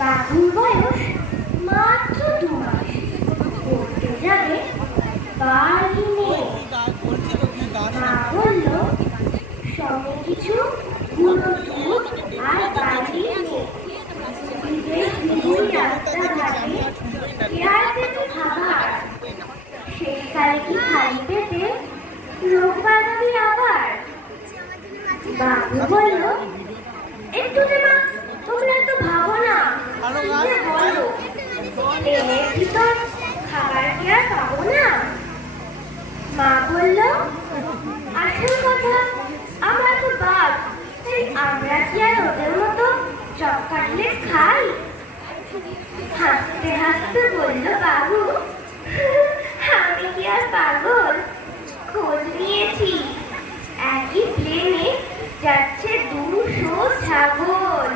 বাবুর বয়স মাত্র 2 মাস। পড়তে যাবে বাড়ি নেই। মা বলল সঙ্গে কিছু গুঁড়ো দুধ আর বাড়ি নেই। ঈদের দিন রাস্তাঘাটে পেয়ার পেতে খাবার। শেষকালে কি খালি পেতে রোগ বাড়াবি আবার? বাবু বলল একটু মা, তোমরা তো ভাবো না, বলো পেটের ভিতর খাবার কি আর পাবো না? মা বলল আসল কথা আমরা তো বাঘ, তাই আমরা কি আর ওদের মতো চপ কাটলেট খাই? হাসতে হাসতে বলল বাবু আমি কি আর পাগল? খোঁজ নিয়েছি, একই প্লেনে যাচ্ছে 200 ছাগল।